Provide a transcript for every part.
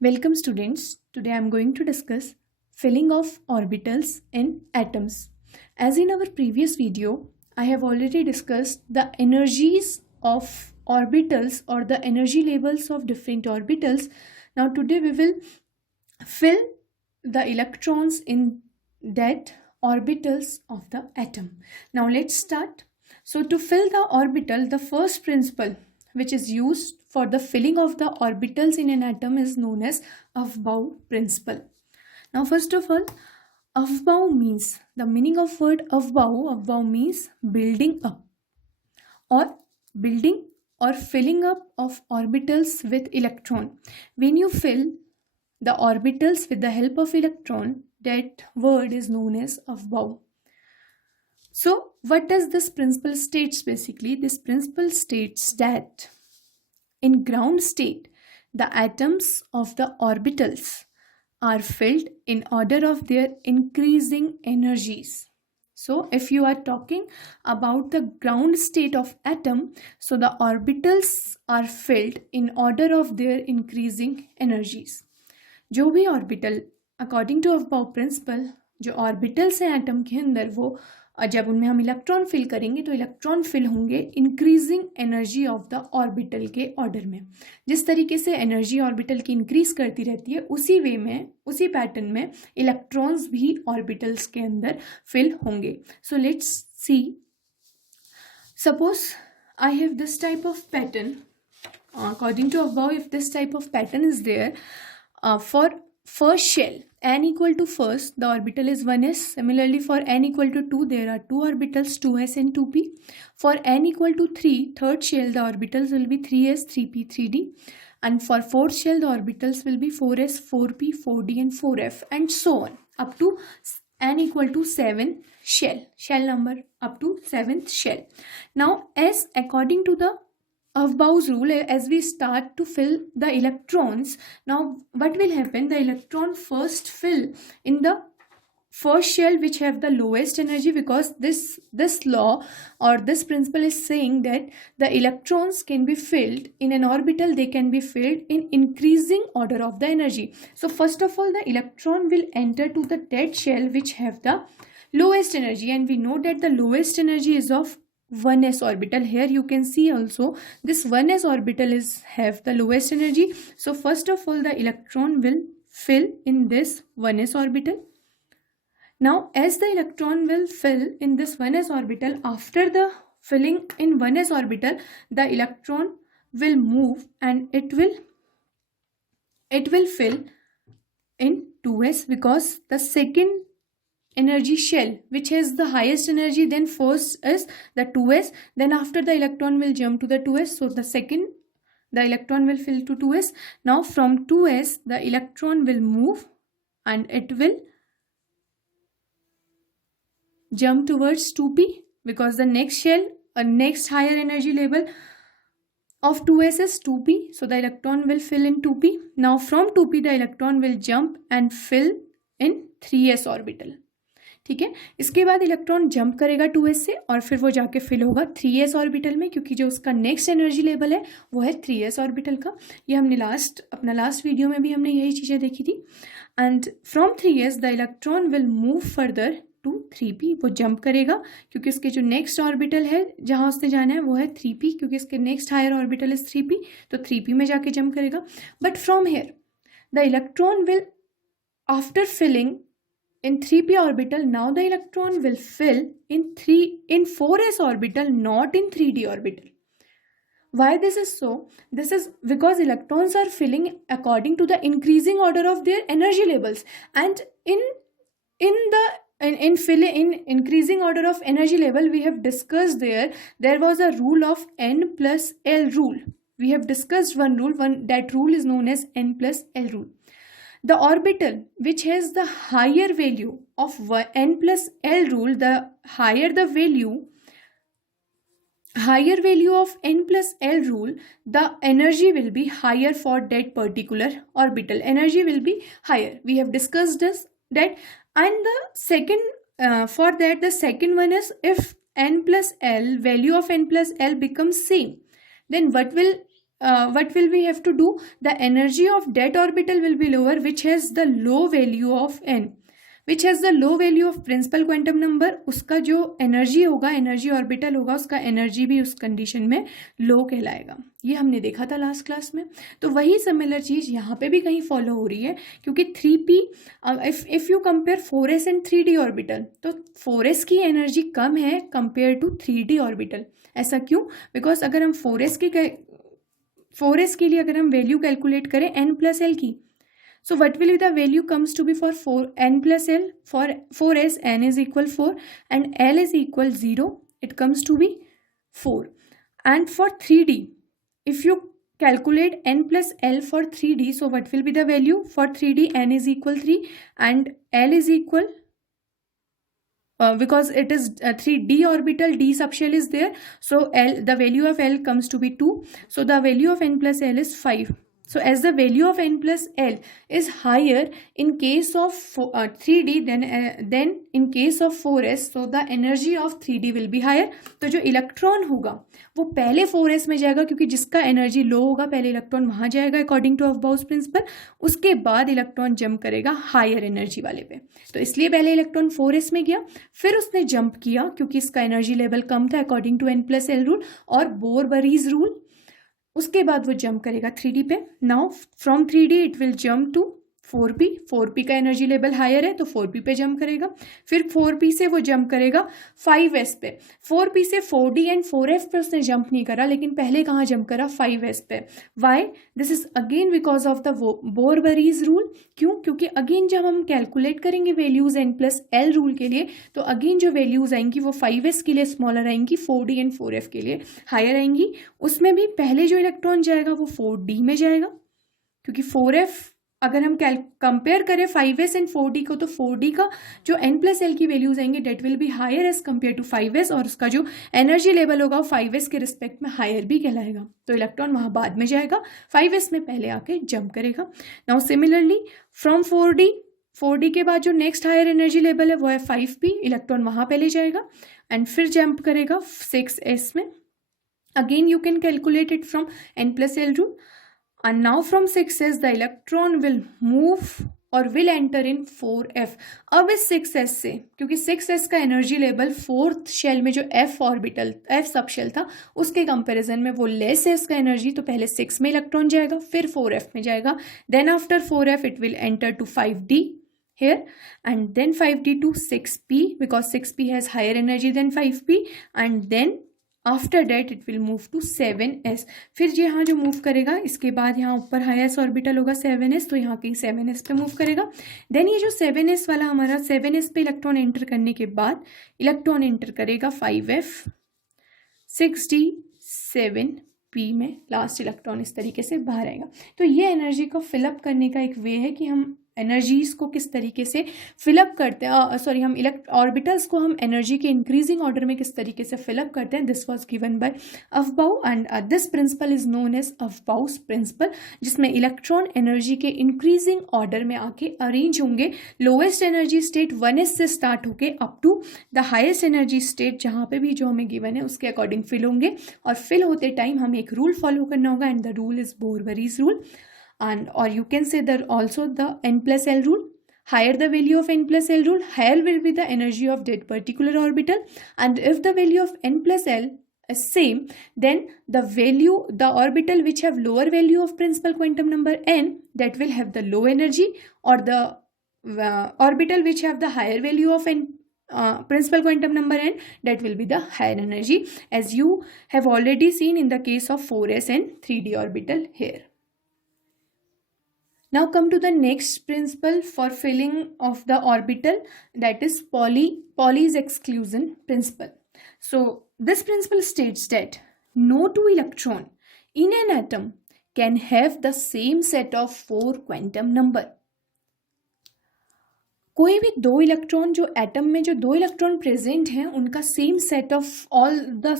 Welcome students. Today I am going to discuss filling of orbitals in atoms. As in our previous video, I have already discussed the energies of orbitals or the energy levels of different orbitals. Now today we will fill the electrons in that orbitals of the atom. Now let's start. So to fill the orbital, the first principle which is used for the filling of the orbitals in an atom is known as Aufbau principle. Now first of all, Aufbau means, the meaning of word Aufbau means building up or building or filling up of orbitals with electron. When you fill the orbitals with the help of electron, that word is known as Aufbau. So what does this principle states basically? This principle states that in ground state, the atoms of the orbitals are filled in order of their increasing energies. So if you are talking about the ground state of atom, so the orbitals are filled in order of their increasing energies. जो भी orbital according to Aufbau principal जो orbitals हैं atom के अंदर वो जब उनमें हम इलेक्ट्रॉन फिल करेंगे तो इलेक्ट्रॉन फिल होंगे increasing energy of the orbital के ऑर्डर में. जिस तरीके से एनर्जी ऑर्बिटल की इंक्रीज करती रहती है उसी वे में उसी पैटर्न में इलेक्ट्रॉन्स भी ऑर्बिटल्स के अंदर फिल होंगे. So let's see. Suppose I have this type of pattern. According to Aufbau, if this type of pattern is there, for first shell n equal to first, the orbital is 1s. Similarly, for n equal to 2, there are two orbitals 2s and 2p. For n equal to 3, third shell, the orbitals will be 3s, 3p, 3d. And for fourth shell, the orbitals will be 4s, 4p, 4d and 4f and so on up to n equal to 7 shell number up to 7th shell. Now as according to the Aufbau's rule, as we start to fill the electrons, now what will happen? The electron first fill in the first shell which have the lowest energy, because this law or this principle is saying that the electrons can be filled in an orbital, they can be filled in increasing order of the energy. So first of all, the electron will enter to the that shell which have the lowest energy, and we know that the lowest energy is of 1s orbital. Here you can see also this 1s orbital is have the lowest energy. So first of all, the electron will fill in this 1s orbital. Now as the electron will fill in this 1s orbital, after the filling in 1s orbital, the electron will move and it will fill in 2s, because the second energy shell which has the highest energy, then first is the 2s, then after the electron will jump to the 2s, so the electron will fill to 2s. Now from 2s the electron will move and it will jump towards 2p, because the next shell, next higher energy level of 2s is 2p, so the electron will fill in 2p. Now from 2p the electron will jump and fill in 3s orbital. ठीक है. इसके बाद electron jump करेगा 2s से और फिर वो जाके फिल होगा 3s ऑर्बिटल में, क्योंकि जो उसका नेक्स्ट एनर्जी लेवल है वो है 3s ऑर्बिटल का. ये हमने अपना लास्ट वीडियो में भी हमने यही चीज़ें देखी थी. And from 3s the electron will move further to 3p. वो जंप करेगा क्योंकि उसके जो नेक्स्ट ऑर्बिटल है जहाँ उसने जाना है वो है 3p, क्योंकि इसके next higher orbital is 3p, तो 3p में जाके जंप करेगा. But from here the electron will, after filling in 3p orbital, now the electron will fill in 4s orbital, not in 3d orbital. Why this is so? This is because electrons are filling according to the increasing order of their energy levels, and in increasing order of energy level, we have discussed there was a rule of n plus l rule. We have discussed one rule, that rule is known as n plus l rule. The orbital which has the higher value of n plus l rule, the higher the value of n plus l rule, the energy will be higher for that particular orbital. Energy will be higher. We have discussed that. And the second, for that the second one is, if n plus l, value of n plus l becomes same, then what will what will we have to do? The energy of that orbital will be lower, which has the low value of n, which has the low value of principal quantum number. उसका जो energy होगा, energy orbital होगा, उसका energy भी उस condition में लो कहलाएगा. ये हमने देखा था लास्ट क्लास में. तो वही सिमिलर चीज़ यहाँ पे भी कहीं फॉलो हो रही है, क्योंकि 3p, if you compare 4s and 3d orbital, तो 4s की एनर्जी कम है कंपेयर टू 3d ऑर्बिटल. ऐसा क्यों? बिकॉज अगर हम 4s के लिए अगर हम वैल्यू कैलकुलेट करें n प्लस एल की, so what will be the value comes to be for 4n plus l? For 4s, n is equal 4 and l is equal 0. It comes to be 4. And for 3d, if you calculate n plus l for 3d, so what will be the value? For 3d, n is equal 3 and l is equal, because it is 3d orbital, d subshell is there, so l, the value of l comes to be 2. So the value of n plus l is 5. So as the value of n plus l is higher in case of 3d than in case of 4s, so the energy of 3d will be higher. तो जो electron होगा वो पहले 4s में जाएगा, क्योंकि जिसका energy low होगा पहले इलेक्ट्रॉन वहाँ जाएगा अकॉर्डिंग टू अफबाउस प्रिंसिपल. उसके बाद इलेक्ट्रॉन जंप करेगा हायर एनर्जी वाले पे. तो इसलिए पहले इलेक्ट्रॉन 4s में गया, फिर उसने जंप किया क्योंकि इसका एनर्जी लेवल कम था according to n plus L rule और बोर-बरीज रूल. उसके बाद वो जंप करेगा 3d पे. Now from 3d it will jump to 4p. 4p का एनर्जी लेवल हायर है तो 4p पे जंप करेगा. फिर 4p से वो जंप करेगा 5s पे. 4p से 4d एंड 4f पे उसने जंप नहीं करा, लेकिन पहले कहाँ जंप करा? 5s पे. Why? This is again because of the Bohr Bury rule. क्यों? क्योंकि अगेन जब हम कैलकुलेट करेंगे values n plus L rule के लिए, तो अगेन जो वैल्यूज आएंगी वो 5s के लिए स्मॉलर आएंगी, 4d एंड 4f के लिए हायर आएंगी. उसमें भी पहले जो इलेक्ट्रॉन जाएगा वो 4d में जाएगा, क्योंकि 4f अगर हम कंपेयर करें 5s एंड 4d को, तो 4d का जो n प्लस एल की वैल्यूज आएंगे that will be higher as compare to 5s, और उसका जो एनर्जी लेवल होगा वो 5s के रिस्पेक्ट में हायर भी कहलाएगा. तो इलेक्ट्रॉन वहाँ बाद में जाएगा, 5s में पहले आके जंप करेगा. नाउ सिमिलरली फ्रॉम 4d के बाद जो नेक्स्ट हायर एनर्जी लेवल है वो है 5p. इलेक्ट्रॉन वहाँ पहले जाएगा एंड फिर जंप करेगा 6s में. Again you can calculate it from n plus L rule. And now from 6s the electron will move और will enter in 4f. अब इस 6s से, क्योंकि 6s का एनर्जी लेवल फोर्थ शेल में जो f orbital, f sub shell था, उसके कंपैरिजन में वो लेस है इसका एनर्जी, तो पहले 6 में इलेक्ट्रॉन जाएगा, फिर 4f में जाएगा. Then after 4f it will enter to 5d here and then 5d to 6p because 6p has higher energy than 5p and then after that it will move to 7s. फिर यहाँ जो move करेगा इसके बाद यहाँ ऊपर highest orbital होगा 7s, तो यहाँ कहीं 7s पे मूव करेगा. देन ये जो 7s वाला हमारा 7s पे इलेक्ट्रॉन एंटर करने के बाद इलेक्ट्रॉन एंटर करेगा 5f, 6d, 7p में लास्ट इलेक्ट्रॉन इस तरीके से बाहर आएगा. तो ये एनर्जी को फिलअप करने का एक वे है कि हम एनर्जीज को किस तरीके से फिलअप करते हैं, हम ऑर्बिटल्स को हम एनर्जी के इंक्रीजिंग ऑर्डर में किस तरीके से फिलअप करते हैं. This was given by Aufbau and this principle is known as Aufbau's principle, जिसमें इलेक्ट्रॉन एनर्जी के इंक्रीजिंग ऑर्डर में आके अरेंज होंगे. लोएस्ट एनर्जी स्टेट 1s से स्टार्ट होके up to the highest energy state जहाँ पे भी जो हमें गिवन है उसके अकॉर्डिंग फिल होंगे. और फिल होते टाइम हमें एक रूल फॉलो करना होगा and the rule is Bohr Bury rule. And or you can say that also the n plus l rule. Higher the value of n plus l rule, higher will be the energy of that particular orbital. And if the value of n plus l is same, then the orbital which have lower value of principal quantum number n, that will have the low energy, or the orbital which have the higher value of n principal quantum number n, that will be the higher energy, as you have already seen in the case of 4s and 3d orbital here. Now come to the next principle for filling of the orbital, that is Pauli's exclusion principle. So this principle states that no two electron in an atom can have the same set of 4 quantum number. कोई भी दो electron जो atom में जो दो electron present हैं उनका same set of all the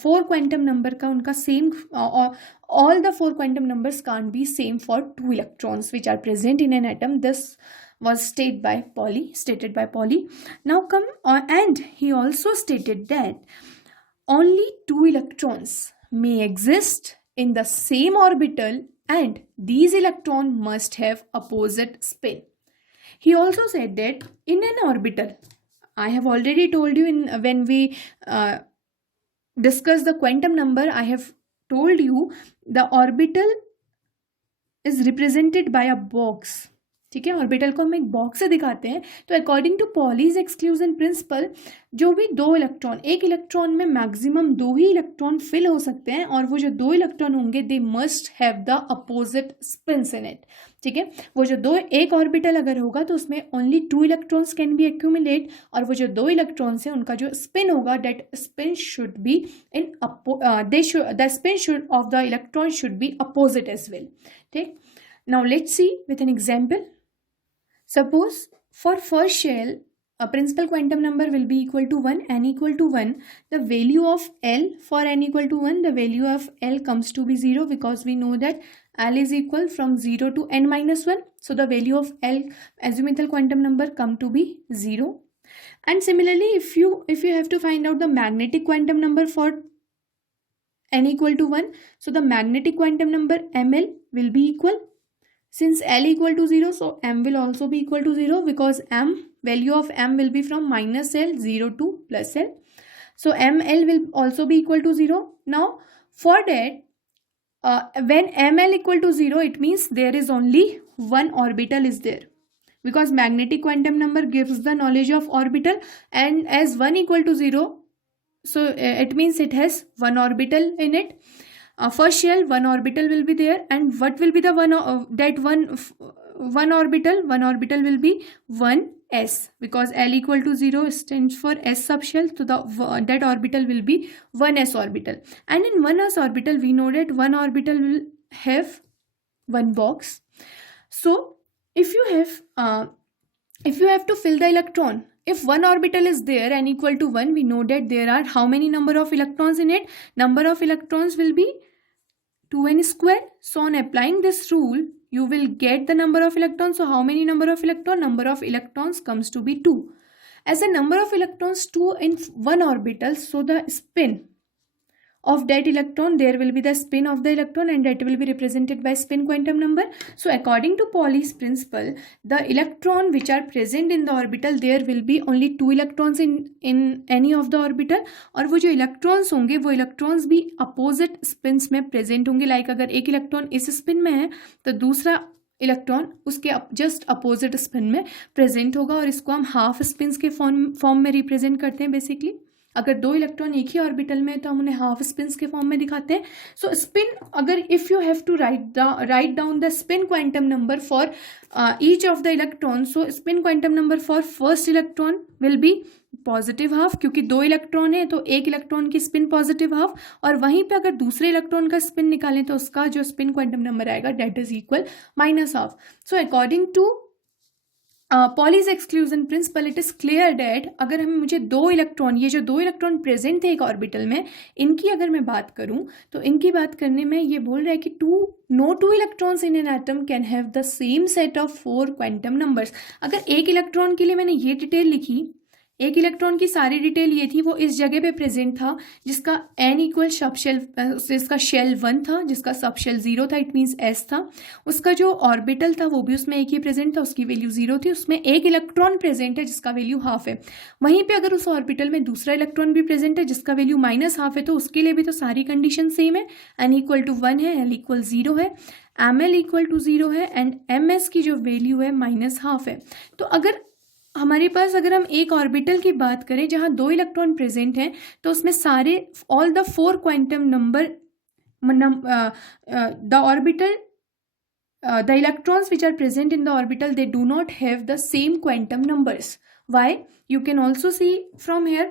4 quantum number का उनका same all the 4 quantum numbers can't be same for 2 electrons which are present in an atom. This was stated by Pauli. Now come and he also stated that only 2 electrons may exist in the same orbital and these electrons must have opposite spin. He also said that in an orbital, I have already told you when we discussed the quantum number, I have told you the orbital is represented by a box. ठीक है, orbital को हम एक box से दिखाते हैं. तो according to Pauli's exclusion principle, जो भी दो इलेक्ट्रॉन, एक इलेक्ट्रॉन में मैक्सिमम 2 ही इलेक्ट्रॉन फिल हो सकते हैं और वो जो 2 इलेक्ट्रॉन होंगे they must have the opposite spins in it. ठीक है, वो जो एक ऑर्बिटल अगर होगा तो उसमें only 2 electrons can be accumulate, और वो जो 2 इलेक्ट्रॉन्स हैं उनका जो स्पिन होगा that spin should be in the spin should of the electron should be opposite as well. ठीक, now let's see with an example. Suppose for first shell, a principal quantum number will be equal to 1, n equal to 1. The value of L for n equal to 1, the value of L comes to be 0 because we know that L is equal from 0 to n minus 1. So the value of L azimuthal quantum number come to be 0. And similarly, if you have to find out the magnetic quantum number for n equal to 1, so the magnetic quantum number ml will be equal. Since L equal to 0, so M will also be equal to 0 because value of M will be from minus L 0 to plus L. So ML will also be equal to 0. Now for that, when ML equal to 0, it means there is only one orbital is there, because magnetic quantum number gives the knowledge of orbital, and as 1 equal to 0, so it means it has one orbital in it. First shell, one orbital will be there, and what will be the one orbital? One orbital will be 1s, because L equal to 0 stands for s subshell, so that orbital will be 1s orbital. And in 1s orbital, we know that one orbital will have one box. So if you have to fill the electron, if one orbital is there and equal to 1, we know that there are how many number of electrons in it? Number of electrons will be 2n square. So on applying this rule, you will get the number of electrons. So how many number of electrons? Number of electrons comes to be 2. As a number of electrons 2 in one orbital, so the spin of that electron, there will be the spin of the electron, and that will be represented by spin quantum number. So according to Pauli's principle, the electron which are present in the orbital, there will be only 2 electrons in any of the orbital, और वो जो electrons होंगे वो electrons भी opposite spins में present होंगे. like अगर एक electron इस spin में है तो दूसरा इलेक्ट्रॉन उसके जस्ट अपोजिट स्पिन में प्रेजेंट होगा, और इसको हम हाफ स्पिन्स के फॉर्म में रिप्रेजेंट करते हैं. बेसिकली अगर 2 इलेक्ट्रॉन एक ही ऑर्बिटल में है तो हम उन्हें हाफ स्पिन्स के फॉर्म में दिखाते हैं. सो स्पिन, अगर if you have to write down the spin quantum number for each of the electron, so spin quantum number for first electron will be positive half, क्योंकि 2 electron है तो एक electron की spin positive half, और वहीं पे अगर दूसरे इलेक्ट्रॉन का स्पिन निकालें तो उसका जो स्पिन क्वांटम नंबर आएगा that is equal minus half. So according to Pauli's exclusion principle, it is clear that अगर मुझे 2 इलेक्ट्रॉन, ये जो 2 इलेक्ट्रॉन प्रेजेंट थे एक ऑर्बिटल में, इनकी अगर मैं बात करूं तो इनकी बात करने में ये बोल रहा है कि no 2 electrons in an atom can have the same set of 4 quantum numbers. अगर एक इलेक्ट्रॉन के लिए मैंने ये डिटेल लिखी, एक इलेक्ट्रॉन की सारी डिटेल ये थी, वो इस जगह पे प्रेजेंट था जिसका n इक्वल सबशेल, जिसका शेल 1 था, जिसका सबशेल 0 था, इट मीन्स s था. उसका जो ऑर्बिटल था वो भी उसमें एक ही प्रेजेंट था, उसकी वैल्यू 0 थी. उसमें एक इलेक्ट्रॉन प्रेजेंट है जिसका वैल्यू हाफ है. वहीं पे अगर उस ऑर्बिटल में दूसरा इलेक्ट्रॉन भी प्रेजेंट है जिसका वैल्यू माइनस हाफ है, तो उसके लिए भी तो सारी कंडीशन सेम है. n इक्वल टू 1 है, l इक्वल 0 है, ml इक्वल टू 0 है, एंड ms की जो वैल्यू है माइनस हाफ है. तो अगर हमारे पास, अगर हम एक ऑर्बिटल की बात करें जहां 2 इलेक्ट्रॉन प्रेजेंट हैं, तो उसमें सारे all the 4 quantum number, the orbital, the electrons which are present in the orbital, they do not have the same quantum numbers. Why? You can also see from here,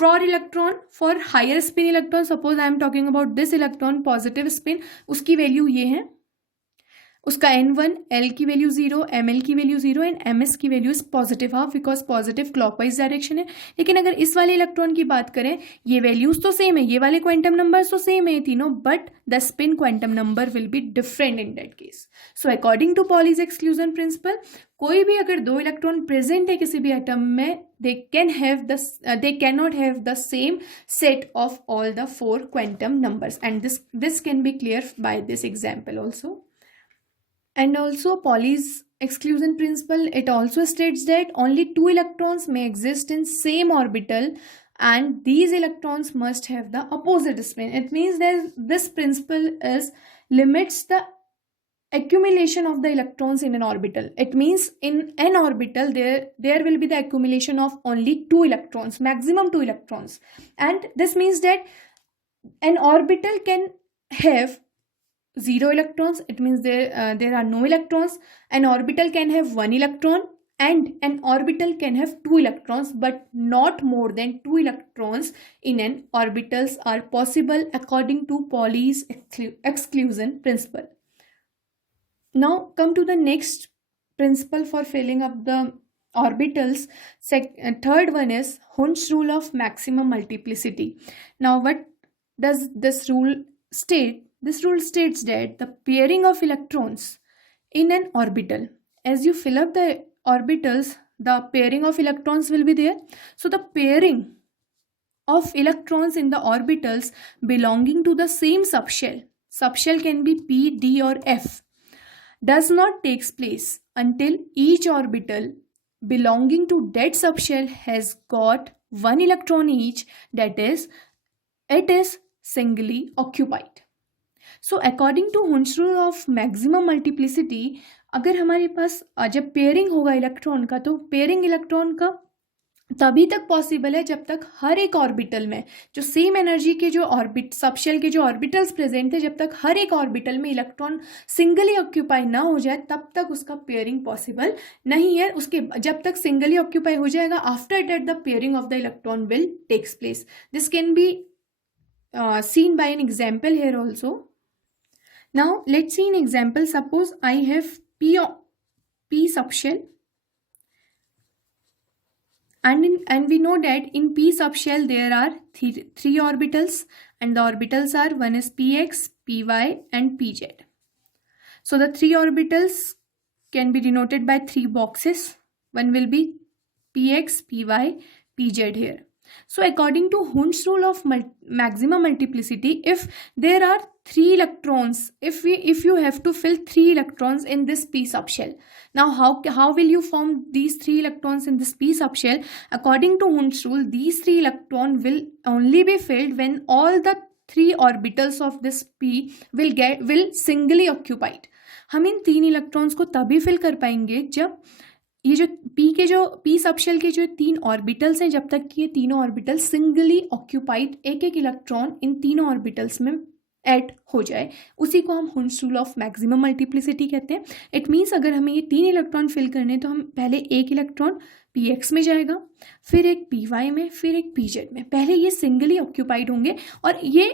for electron, for higher spin electron, suppose I am talking about this electron, positive spin, उसकी value ये है, उसका N1 L की value 0, ML की value 0 and MS की value is positive half because positive clockwise direction है. लेकिन अगर इस वाले इलेक्ट्रॉन की बात करें, ये वैल्यूज तो सेम है, ये वाले क्वांटम नंबर्स तो सेम है तीनों, but the spin quantum number will be different in that case. So according to Pauli's exclusion principle, कोई भी अगर दो इलेक्ट्रॉन प्रेजेंट है किसी भी एटम में, they cannot have the same set of all the four quantum numbers, and this can be clear by this example also. And also Pauli's exclusion principle, it also states that only two electrons may exist in same orbital and these electrons must have the opposite spin. It means that this principle limits the accumulation of the electrons in an orbital. It means in an orbital there will be the accumulation of only two electrons, maximum two electrons, and this means that an orbital can have 0 electrons. It means there are no electrons. An orbital can have 1 electron and an orbital can have 2 electrons, but not more than 2 electrons in an orbitals are possible according to Pauli's exclusion principle. Now come to the next principle for filling up the orbitals. Third one is Hund's rule of maximum multiplicity. Now what does this rule state? This rule states that the pairing of electrons in an orbital, as you fill up the orbitals, the pairing of electrons will be there. So the pairing of electrons in the orbitals belonging to the same subshell can be P, D or F, does not takes place until each orbital belonging to that subshell has got 1 electron each, that is, it is singly occupied. So according to Hund's rule of maximum multiplicity, अगर हमारे पास जब pairing होगा electron का, तो pairing electron का तभी तक possible है जब तक हर एक ऑर्बिटल में जो सेम एनर्जी के जो सबशेल के जो ऑर्बिटल्स प्रेजेंट थे, जब तक हर एक ऑर्बिटल में इलेक्ट्रॉन सिंगली ऑक्यूपाई ना हो जाए तब तक उसका पेयरिंग पॉसिबल नहीं है. उसके जब तक सिंगली ऑक्यूपाई हो जाएगा, after that the pairing of the electron will takes place. This can be seen by an example here also. Now let's see an example. Suppose I have p subshell, and we know that in p subshell there are three orbitals, and the orbitals are, one is px, py and pz. So the three orbitals can be denoted by three boxes. One will be px, py, pz here. So according to Hund's rule of maximum multiplicity, if there are 3 electrons, if you have to fill 3 electrons in this p subshell, now how will you form these 3 electrons in this p subshell? According to Hund's rule, these 3 electrons will only be filled when all the 3 orbitals of this p will singly occupied. हम इन 3 electrons को तभी fill कर पाएंगे जब ये जो P subshell के जो 3 ऑर्बिटल्स हैं, जब तक ये तीनों ऑर्बिटल सिंगली ऑक्यूपाइड एक इलेक्ट्रॉन इन तीनों ऑर्बिटल्स में ऐड हो जाए, उसी को हम हुंस रूल ऑफ मैक्सिमम मल्टीप्लिसिटी कहते हैं. इट मीन्स अगर हमें ये 3 इलेक्ट्रॉन फिल करने हैं तो हम पहले एक इलेक्ट्रॉन पी एक्स में जाएगा, फिर एक पी वाई में, फिर एक पी जेड में. पहले ये सिंगली ऑक्यूपाइड होंगे, और ये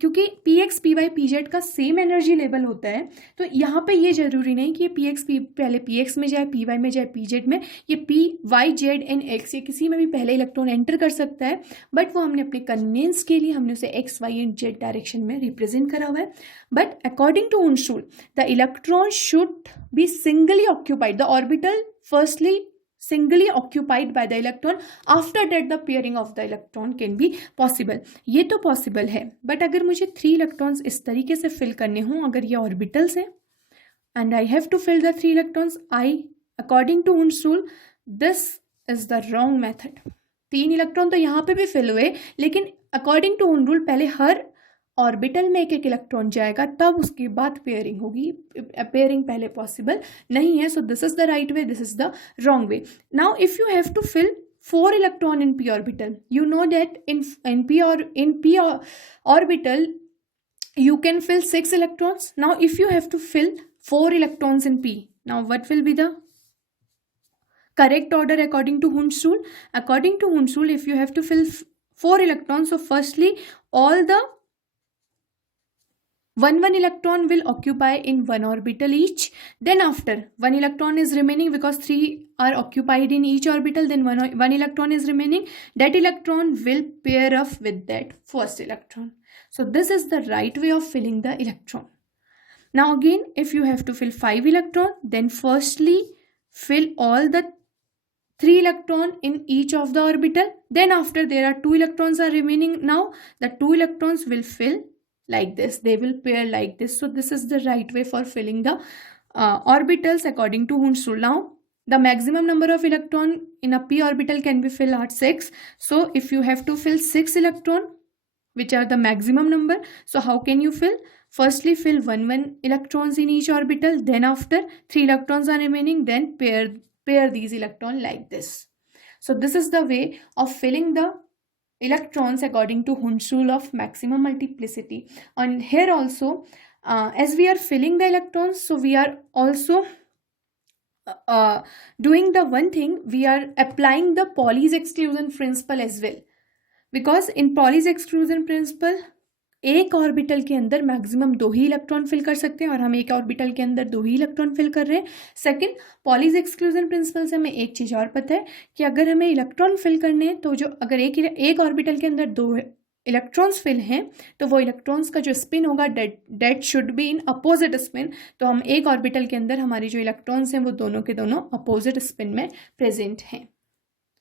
क्योंकि P X P Y P Z का सेम एनर्जी लेवल होता है, तो यहाँ पे ये जरूरी नहीं कि ये पी एक्स पहले पी एक्स में जाए, पी वाई में जाए, पी जेड में. ये P Y Z and X, ये किसी में भी पहले इलेक्ट्रॉन एंटर कर सकता है, बट वो हमने अपने कन्वीनियंस के लिए हमने उसे X Y and Z direction में रिप्रेजेंट करा हुआ है. But according to Hund's rule, the electron should be singly occupied, the orbital firstly singly occupied by the electron, after that the pairing of the electron can be possible. ये तो possible है, but अगर मुझे 3 electrons इस तरीके से fill करने हों, अगर ये orbitals हैं and I have to fill the 3 electrons, according to Hund's rule, this is the wrong method. 3 electron तो यहाँ पे भी फिल हुए, लेकिन अकॉर्डिंग टू हुंस रूल पहले हर ऑर्बिटल में एक इलेक्ट्रॉन जाएगा, तब उसके बाद पेयरिंग होगी. पेयरिंग पहले पॉसिबल नहीं है. So this is the right way, this is the wrong way. Now if you have to fill 4 electron in p orbital, you know that in p orbital you can fill 6 electrons. Now if you have to fill 4 electrons in p, now what will be the correct order according to Hund's rule? According to Hund's rule, if you have to fill 4 electrons, so firstly all the one electron will occupy in one orbital each. Then after one electron is remaining, because 3 are occupied in each orbital, then one electron is remaining. That electron will pair up with that first electron. So this is the right way of filling the electron. Now again, if you have to fill 5 electron, then firstly fill all the 3 electron in each of the orbital. Then after there are 2 electrons are remaining, now the 2 electrons will fill like this, they will pair like this. So this is the right way for filling the orbitals according to Hund's rule. Now the maximum number of electron in a p orbital can be filled at 6. So if you have to fill 6 electron, which are the maximum number, so how can you fill? Firstly fill 1 electrons in each orbital, then after 3 electrons are remaining, then pair these electrons like this. So this is the way of filling the electrons according to Hund's rule of maximum multiplicity. And here also, as we are filling the electrons, so we are also doing the one thing, we are applying the Pauli's exclusion principle as well. Because in Pauli's exclusion principal एक orbital के अंदर maximum 2 ही electron fill कर सकते हैं, और हम एक orbital के अंदर 2 ही इलेक्ट्रॉन फिल कर रहे हैं. सेकंड, पॉलीज एक्सक्लूजन प्रिंसिपल से हमें एक चीज़ और पता है कि अगर हमें इलेक्ट्रॉन फिल करने हैं, तो जो अगर एक ऑर्बिटल के अंदर 2 इलेक्ट्रॉन्स फिल हैं, तो वो इलेक्ट्रॉन्स का जो स्पिन होगा that should be in opposite spin. तो हम एक ऑर्बिटल के अंदर हमारी जो इलेक्ट्रॉन्स हैं वो दोनों के दोनों अपोजिट स्पिन में प्रेजेंट हैं.